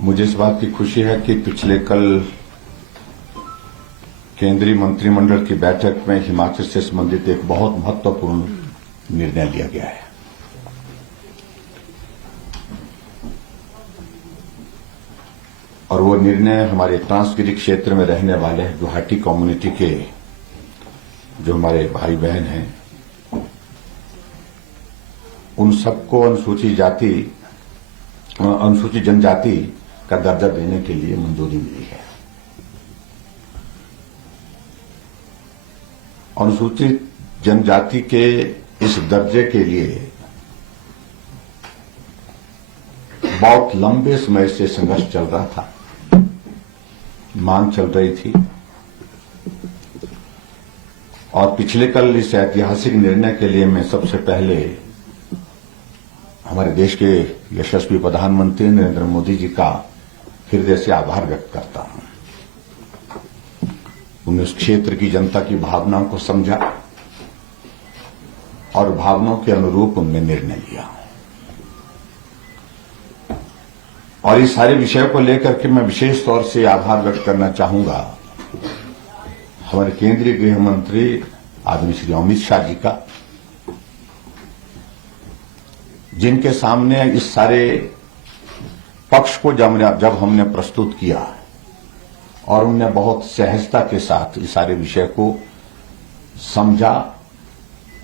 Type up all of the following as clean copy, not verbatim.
मुझे इस बात की खुशी है कि पिछले कल केंद्रीय मंत्रिमंडल की बैठक में हिमाचल से संबंधित एक बहुत महत्वपूर्ण निर्णय लिया गया है। और वो निर्णय हमारे ट्रांसगिरी क्षेत्र में रहने वाले गुवाहाटी कम्युनिटी के जो हमारे भाई बहन हैं, उन सबको अनुसूचित जनजाति का दर्जा देने के लिए मंजूरी मिली है। अनुसूचित जनजाति के इस दर्जे के लिए बहुत लंबे समय से संघर्ष चल रहा था, मांग चल रही थी, और पिछले कल इस ऐतिहासिक निर्णय के लिए मैं सबसे पहले हमारे देश के यशस्वी प्रधानमंत्री नरेंद्र मोदी जी का हृदय से आभार व्यक्त करता हूं। उन्होंने उस क्षेत्र की जनता की भावनाओं को समझा और भावनाओं के अनुरूप उन्होंने निर्णय लिया। और इस सारे विषय को लेकर के मैं विशेष तौर से आभार व्यक्त करना चाहूंगा हमारे केंद्रीय गृह मंत्री आदरणीय श्री अमित शाह जी का, जिनके सामने इस सारे पक्ष को जब हमने प्रस्तुत किया और उन्होंने बहुत सहजता के साथ इस सारे विषय को समझा,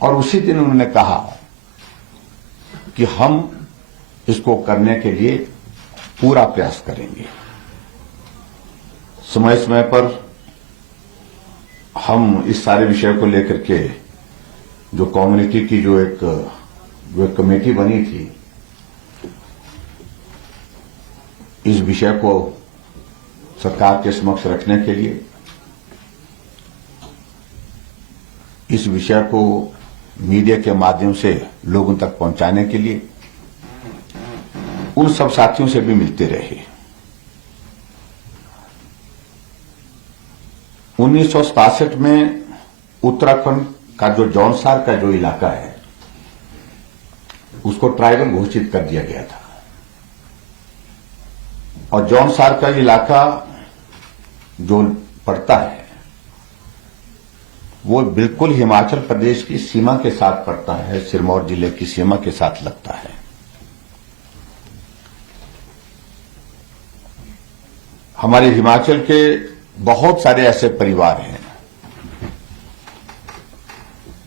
और उसी दिन उन्होंने कहा कि हम इसको करने के लिए पूरा प्रयास करेंगे। समय समय पर हम इस सारे विषय को लेकर के जो कम्युनिटी की जो एक कमेटी बनी थी, इस विषय को सरकार के समक्ष रखने के लिए, इस विषय को मीडिया के माध्यम से लोगों तक पहुंचाने के लिए उन सब साथियों से भी मिलते रहे। 1967 में उत्तराखंड का जो जौनसार का जो इलाका है उसको ट्राइबल घोषित कर दिया गया था, और जौनसार का इलाका जो पड़ता है वो बिल्कुल हिमाचल प्रदेश की सीमा के साथ पड़ता है, सिरमौर जिले की सीमा के साथ लगता है। हमारे हिमाचल के बहुत सारे ऐसे परिवार हैं,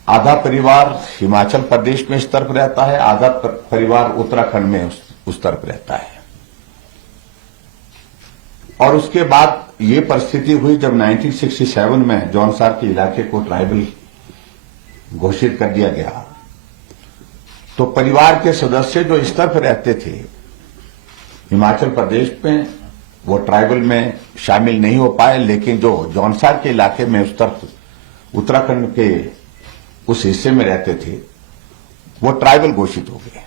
आधा परिवार हिमाचल प्रदेश में इस तरफ रहता है, आधा परिवार उत्तराखंड में उस तरफ रहता है। और उसके बाद ये परिस्थिति हुई जब 1967 में जौनसार के इलाके को ट्राइबल घोषित कर दिया गया, तो परिवार के सदस्य जो इस तरफ रहते थे हिमाचल प्रदेश में, वो ट्राइबल में शामिल नहीं हो पाए, लेकिन जो जौनसार के इलाके में उस तरफ उत्तराखंड के उस हिस्से में रहते थे वो ट्राइबल घोषित हो गए।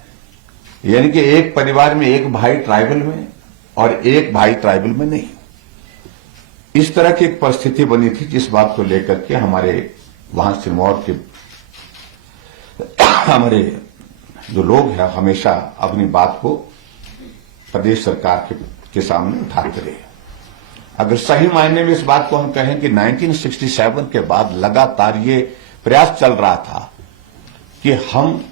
यानी कि एक परिवार में एक भाई ट्राइबल में और एक भाई ट्राइबल में नहीं। इस तरह की एक परिस्थिति बनी थी, जिस बात को लेकर के हमारे वहां सिरमौर के हमारे जो लोग हैं हमेशा अपनी बात को प्रदेश सरकार के सामने उठाते रहे। अगर सही मायने में इस बात को हम कहें कि 1967 के बाद लगातार ये प्रयास चल रहा था कि हम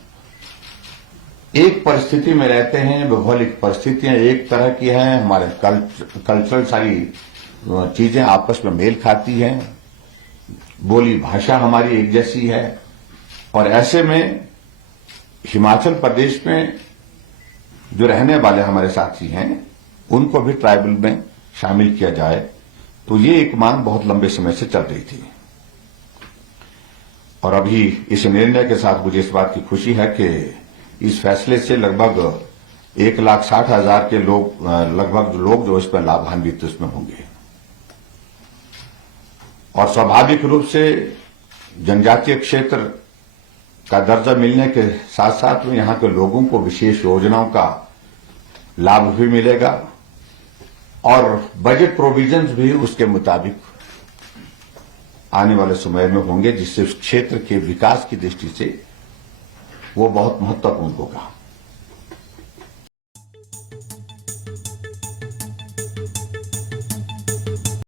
एक परिस्थिति में रहते हैं, भौगोलिक परिस्थितियां एक तरह की हैं, हमारे कल्चरल सारी चीजें आपस में मेल खाती हैं, बोली भाषा हमारी एक जैसी है, और ऐसे में हिमाचल प्रदेश में जो रहने वाले हमारे साथी हैं उनको भी ट्राइबल में शामिल किया जाए। तो ये एक मांग बहुत लंबे समय से चल रही थी, और अभी इस निर्णय के साथ मुझे इस बात की खुशी है कि इस फैसले से लगभग 1,60,000 के लोग जो इसमें लाभान्वित इसमें होंगे। और स्वाभाविक रूप से जनजातीय क्षेत्र का दर्जा मिलने के साथ साथ में यहां के लोगों को विशेष योजनाओं का लाभ भी मिलेगा, और बजट प्रोविजंस भी उसके मुताबिक आने वाले समय में होंगे, जिससे उस क्षेत्र के विकास की दृष्टि से वो बहुत महत्वपूर्ण होगा।